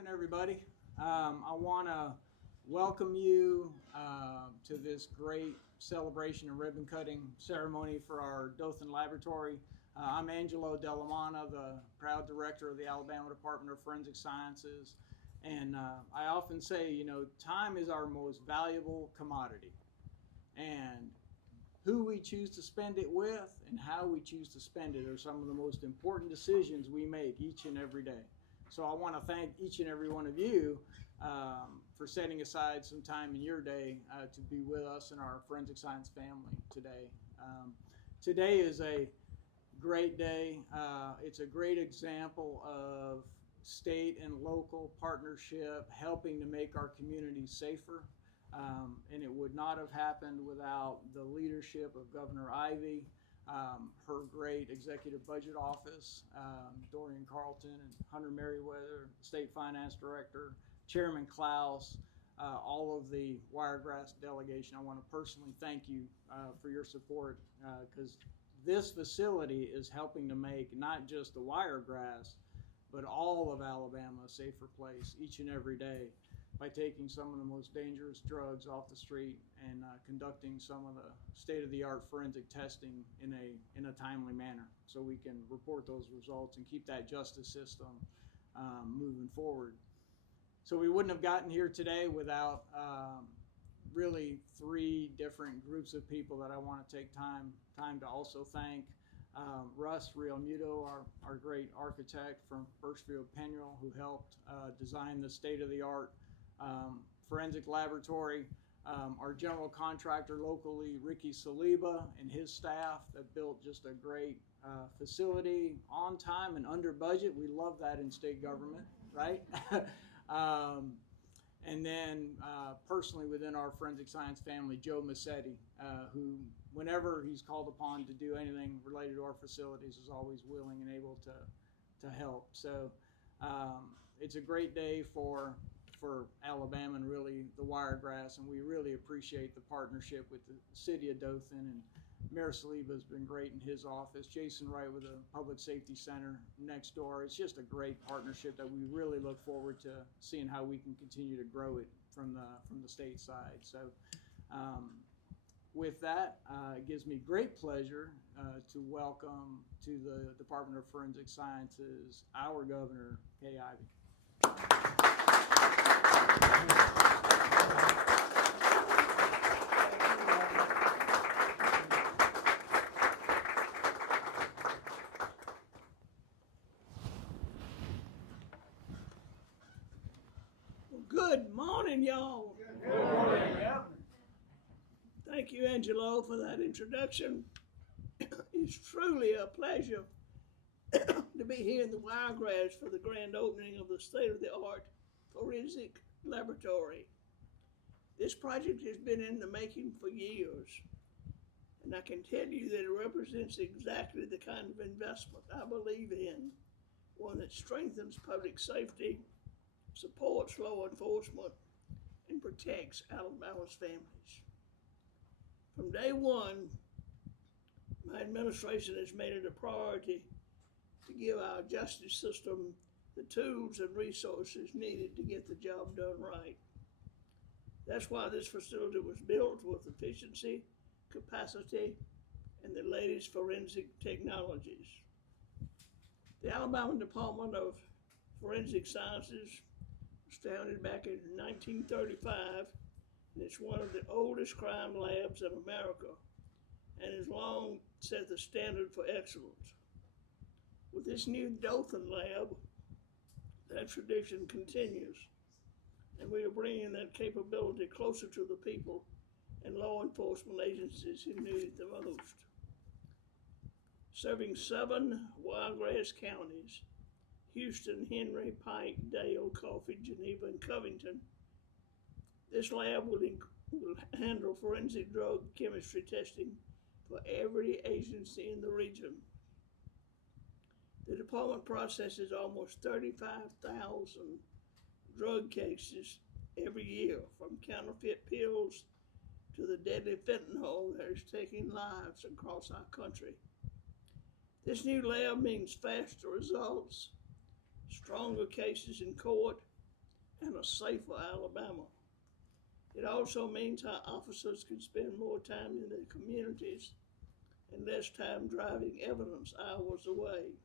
Morning, everybody. I want to welcome you to this great celebration and ribbon cutting ceremony for our Dothan laboratory. I'm Angelo Delamana, the proud director of the Alabama Department of Forensic Sciences. And I often say, time is our most valuable commodity. And who we choose to spend it with and how we choose to spend it are some of the most important decisions we make each and every day. So I want to thank each and every one of you for setting aside some time in your day to be with us and our forensic science family today. Today is a great day. It's a great example of state and local partnership helping to make our communities safer. And it would not have happened without the leadership of Governor Ivey, her great executive budget office, Dorian Carlton and Hunter Merriweather, State Finance Director, Chairman Klaus, all of the Wiregrass delegation. I want to personally thank you for your support because this facility is helping to make not just the Wiregrass, but all of Alabama a safer place each and every day by taking some of the most dangerous drugs off the street and conducting some of the state-of-the-art forensic testing in a timely manner so we can report those results and keep that justice system moving forward. So we wouldn't have gotten here today without really three different groups of people that I want to take time to also thank. Russ Realmuto, our great architect from Birchfield Pennyral, who helped design the state-of-the-art forensic laboratory. Our general contractor locally, Ricky Saliba, and his staff that built just a great facility on time and under budget. We love that in state government, right? And then personally within our forensic science family, Joe Massetti, who whenever he's called upon to do anything related to our facilities is always willing and able to help. So it's a great day for Alabama and really the Wiregrass, and we really appreciate the partnership with the city of Dothan, and Mayor Saliba has been great in his office, Jason Wright with the Public Safety Center next door. It's just a great partnership that we really look forward to seeing how we can continue to grow it from the state side. So with that, it gives me great pleasure to welcome to the Department of Forensic Sciences our Governor, Kay Ivey. Good morning, y'all. Good morning. Thank you, Angelo, for that introduction. It's truly a pleasure to be here in the Wiregrass for the grand opening of the state-of-the-art forensic laboratory. This project has been in the making for years, and I can tell you that it represents exactly the kind of investment I believe in, one that strengthens public safety, supports law enforcement, and protects Alabama's families. From day one, my administration has made it a priority to give our justice system the tools and resources needed to get the job done right. That's why this facility was built with efficiency, capacity, and the latest forensic technologies. The Alabama Department of Forensic Sciences was founded back in 1935, and it's one of the oldest crime labs in America and has long set the standard for excellence. With this new Dothan lab, that tradition continues, and we are bringing that capability closer to the people and law enforcement agencies who need it the most. Serving 7 Wiregrass counties, Houston, Henry, Pike, Dale, Coffee, Geneva, and Covington, this lab will handle forensic drug chemistry testing for every agency in the region. The department processes almost 35,000 drug cases every year, from counterfeit pills to the deadly fentanyl that is taking lives across our country. This new lab means faster results, stronger cases in court, and a safer Alabama. It also means our officers can spend more time in their communities and less time driving evidence hours away.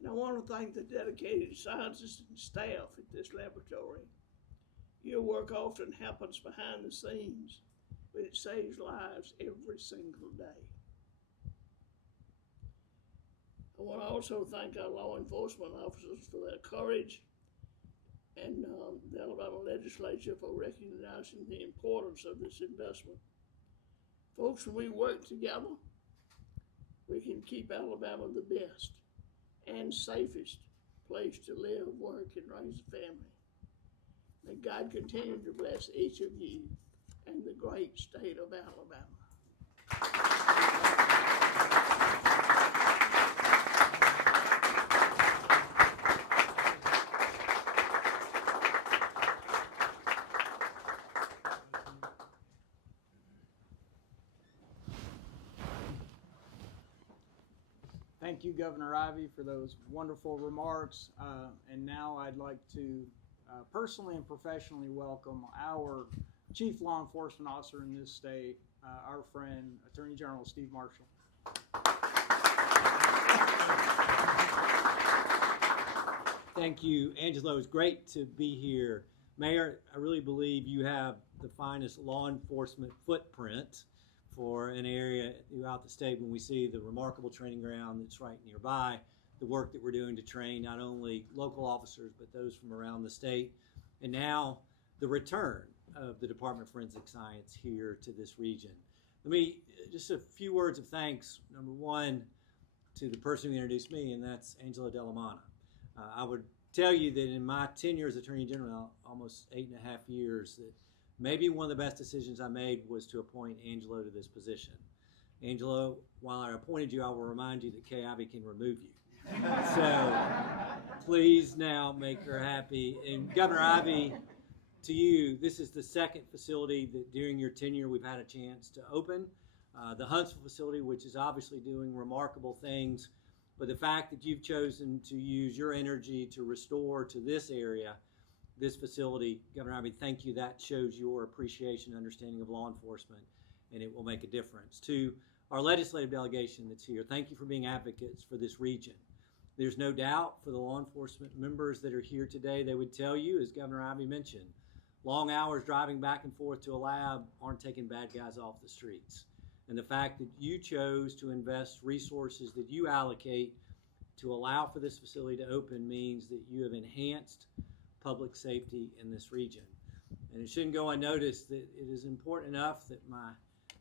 And I want to thank the dedicated scientists and staff at this laboratory. Your work often happens behind the scenes, but it saves lives every single day. I want to also thank our law enforcement officers for their courage and the Alabama legislature for recognizing the importance of this investment. Folks, when we work together, we can keep Alabama the best and safest place to live, work, and raise a family. May God continue to bless each of you and the great state of Alabama. Thank you, Governor Ivey, for those wonderful remarks. And now I'd like to personally and professionally welcome our Chief Law Enforcement Officer in this state, our friend, Attorney General Steve Marshall. Thank you, Angelo. It's great to be here. Mayor, I really believe you have the finest law enforcement footprint for an area throughout the state when we see the remarkable training ground that's right nearby, the work that we're doing to train not only local officers, but those from around the state, and now the return of the Department of Forensic Science here to this region. Let me, just a few words of thanks. Number one, to the person who introduced me, and that's Angelo Delamana. I would tell you that in my tenure as Attorney General, almost 8.5 years, that maybe one of the best decisions I made was to appoint Angelo to this position. Angelo, while I appointed you, I will remind you that Kay Ivey can remove you. So please now make her happy. And Governor Ivey, to you, this is the second facility that during your tenure we've had a chance to open. The Huntsville facility, which is obviously doing remarkable things, but the fact that you've chosen to use your energy to restore to this area, this facility, Governor Ivey, thank you. That shows your appreciation and understanding of law enforcement, and it will make a difference. To our legislative delegation that's here, thank you for being advocates for this region. There's no doubt for the law enforcement members that are here today, they would tell you, as Governor Ivey mentioned, long hours driving back and forth to a lab aren't taking bad guys off the streets. And the fact that you chose to invest resources that you allocate to allow for this facility to open means that you have enhanced public safety in this region. And it shouldn't go unnoticed that it is important enough that my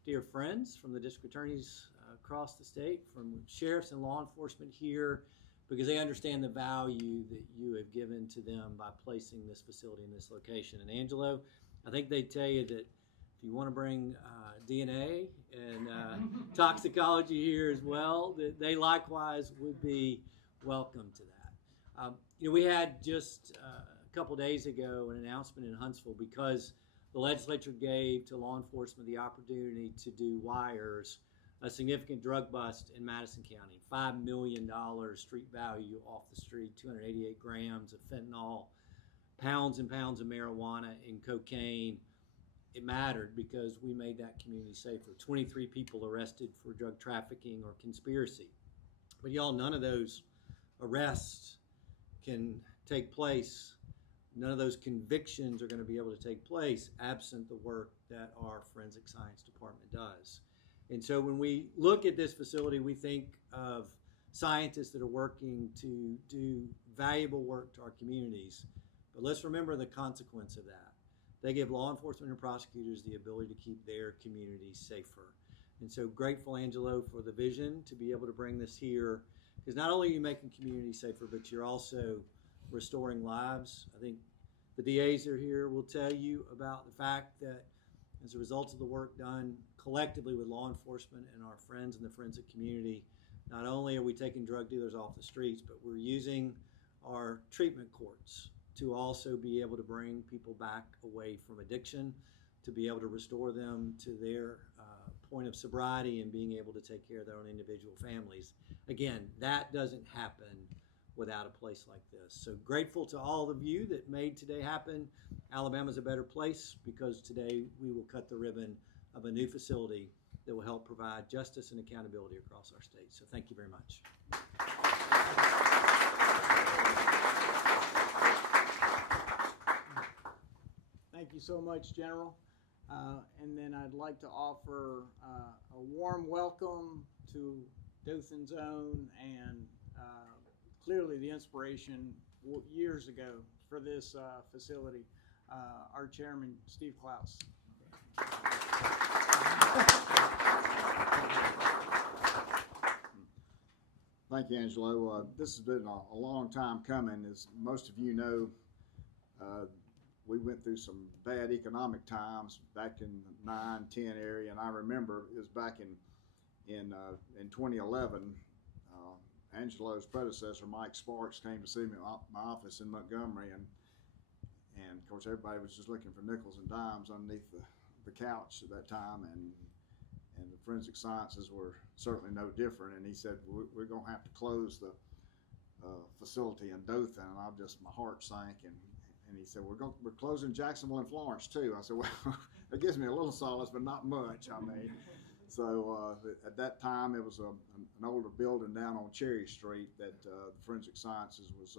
dear friends from the district attorneys across the state, from sheriffs and law enforcement here, because they understand the value that you have given to them by placing this facility in this location. And Angelo, I think they tell you that if you want to bring DNA and toxicology here as well, that they likewise would be welcome to that. We had just a couple days ago an announcement in Huntsville because the legislature gave to law enforcement the opportunity to do wires, a significant drug bust in Madison County, $5 million street value off the street, 288 grams of fentanyl, pounds and pounds of marijuana and cocaine. It mattered because we made that community safer. 23 people arrested for drug trafficking or conspiracy. But y'all, none of those arrests can take place. None of those convictions are going to be able to take place absent the work that our forensic science department does. And so when we look at this facility, we think of scientists that are working to do valuable work to our communities. But let's remember the consequence of that. They give law enforcement and prosecutors the ability to keep their communities safer. And so grateful, Angelo, for the vision to be able to bring this here, because not only are you making communities safer, but you're also restoring lives. I think the DAs are here will tell you about the fact that as a result of the work done collectively with law enforcement and our friends in the forensic community, not only are we taking drug dealers off the streets, but we're using our treatment courts to also be able to bring people back away from addiction, to be able to restore them to their point of sobriety and being able to take care of their own individual families. Again, that doesn't happen without a place like this. So grateful to all of you that made today happen. Alabama's a better place because today we will cut the ribbon of a new facility that will help provide justice and accountability across our state. So thank you very much. Thank you so much, General. And then I'd like to offer a warm welcome to Dothan's own and clearly the inspiration years ago for this facility, our chairman, Steve Klaus. Thank you, Angelo. This has been a long time coming. As most of you know, we went through some bad economic times back in the 9-10 area, and I remember it was back in 2011. Angelo's predecessor, Mike Sparks, came to see me at my office in Montgomery, and of course everybody was just looking for nickels and dimes underneath the couch at that time, and the forensic sciences were certainly no different. And he said, we're going to have to close the facility in Dothan, and my heart sank. And he said, we're closing Jacksonville and Florence too. I said, well, that gives me a little solace, but not much. I mean, so at that time it was an older building down on Cherry Street that the forensic sciences was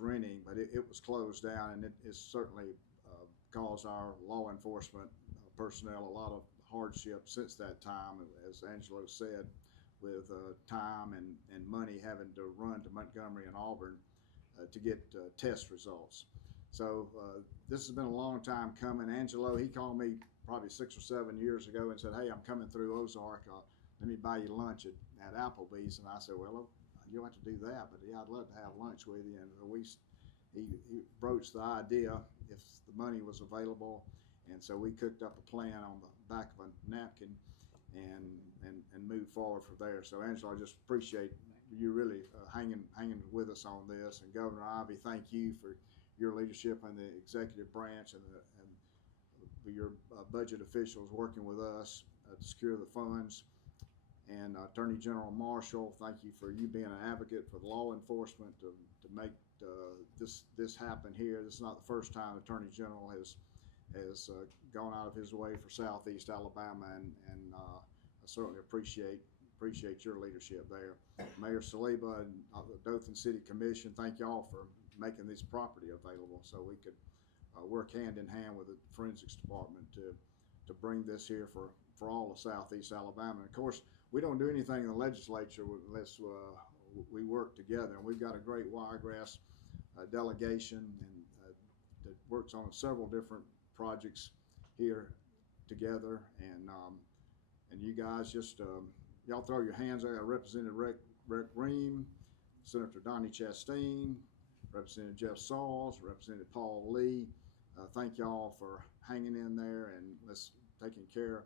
renting, but it was closed down, and it certainly caused our law enforcement personnel a lot of hardship since that time, as Angelo said, with time and money having to run to Montgomery and Auburn to get test results. So this has been a long time coming. Angelo, he called me probably 6 or 7 years ago and said, hey, I'm coming through Ozark. Let me buy you lunch at Applebee's. And I said, well, you don't have to do that, but yeah, I'd love to have lunch with you. And he broached the idea if the money was available. And so we cooked up a plan on the back of a napkin and moved forward from there. So Angelo, I just appreciate you really hanging with us on this. And Governor Ivey, thank you for your leadership in the executive branch and your budget officials working with us to secure the funds. And Attorney General Marshall, thank you for you being an advocate for the law enforcement to make this happen here. This is not the first time Attorney General has gone out of his way for Southeast Alabama, and I certainly appreciate your leadership there. Mayor Saliba and the Dothan City Commission, thank y'all for making this property available so we could work hand in hand with the forensics department to bring this here for all of Southeast Alabama. And of course, we don't do anything in the legislature unless we work together. And we've got a great wiregrass delegation that works on several different projects here together, and you guys just y'all throw your hands out. Representative Rick Ream, Senator Donnie Chastain, Representative Jeff Sauls, Representative Paul Lee. Thank y'all for hanging in there and taking care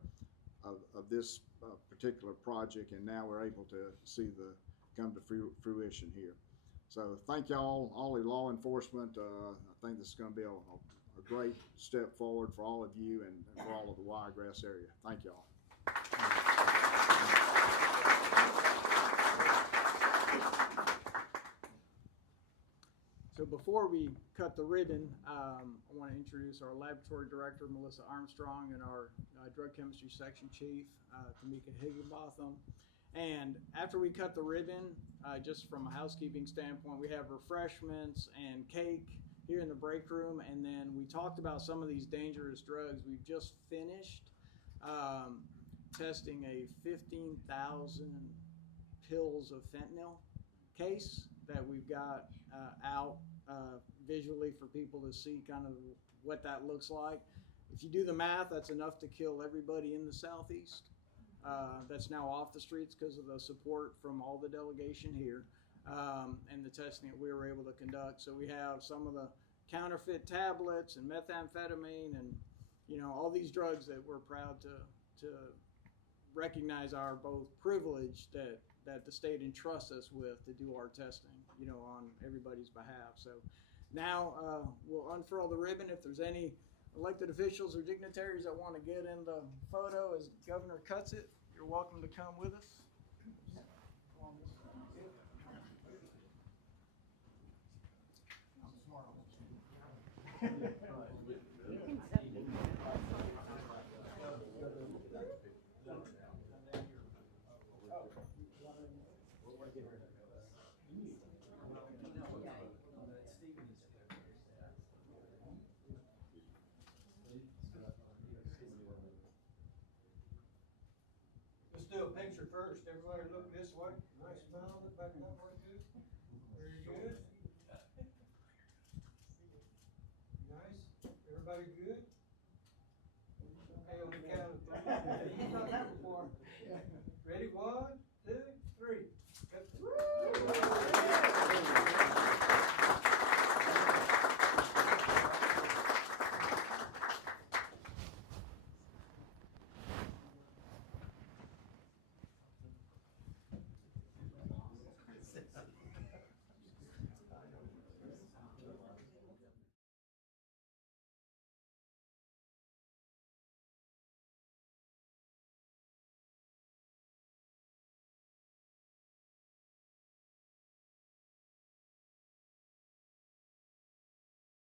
of this particular project, and now we're able to see come to fruition here. So thank y'all, all the law enforcement. I think this is going to be a great step forward for all of you and for all of the Wiregrass area. Thank y'all. So before we cut the ribbon, I want to introduce our laboratory director, Melissa Armstrong, and our drug chemistry section chief, Tamika Higginbotham. And after we cut the ribbon, just from a housekeeping standpoint, we have refreshments and cake here in the break room. And then we talked about some of these dangerous drugs. We've just finished testing a 15,000 pills of fentanyl case that we've got out visually for people to see kind of what that looks like. If you do the math, that's enough to kill everybody in the Southeast. That's now off the streets because of the support from all the delegation here and the testing that we were able to conduct. So we have some of the counterfeit tablets and methamphetamine and all these drugs that we're proud to recognize our both privilege that the state entrusts us with to do our testing, on everybody's behalf. So now we'll unfurl the ribbon. If there's any elected officials or dignitaries that want to get in the photo as Governor cuts it, you're welcome to come with us. answer first. Everybody look this way. Nice smile, look back that way too. Very good. Nice. Everybody good?